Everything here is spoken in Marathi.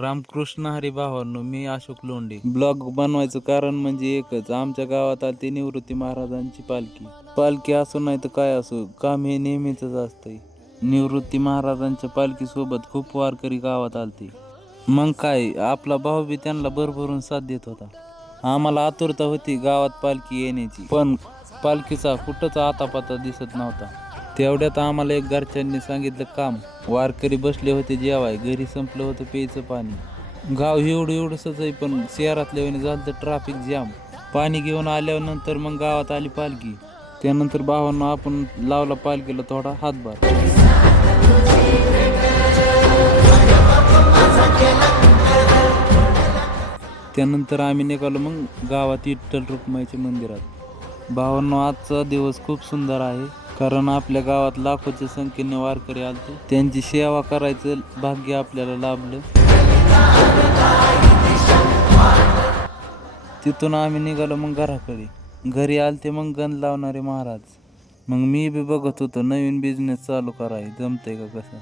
रामकृष्ण हरी भावांनो, मी अशोक लोंढे. ब्लॉग बनवायचं कारण म्हणजे एकच, आमच्या गावात आलती निवृत्ती महाराजांची पालखी. पालखी असो नाही तर काय असो, काम हे नेहमीच असतंय. निवृत्ती महाराजांच्या पालखी सोबत खूप वारकरी गावात आलते. मग काय, आपला भाऊ बी त्यांना भरभरून साथ देत होता. आम्हाला आतुरता होती गावात पालखी येण्याची, पण पालखीचा कुठंच आतापाता दिसत नव्हता. तेवढ्यात आम्हाला एक घरच्यांनी सांगितलं काम. वारकरी बसले होते जेवाय, घरी संपलं होतं प्यायचं पाणी. गाव एवढंसंच आहे, पण शहरातल्या वेळी झालं तर ट्रॅफिक जॅम. पाणी घेऊन आल्यानंतर मग गावात आली पालखी. त्यानंतर भावांनो आपण लावला पालखीला थोडा हातभार. त्यानंतर आम्ही निघालो मग गावात विठ्ठल रुक्माईच्या मंदिरात. भावांनो आजचा दिवस खूप सुंदर आहे, कारण आपल्या गावात लाखोच्या संख्येने वारकरी आलते. त्यांची सेवा करायचं भाग्य आपल्याला लाभलं. तिथून आम्ही निघालो मग घराकडे. घरी आलते मग गण लावणारे महाराज. मग मी बी बघत होतो नवीन बिझनेस चालू कराय जमतंय का कसं.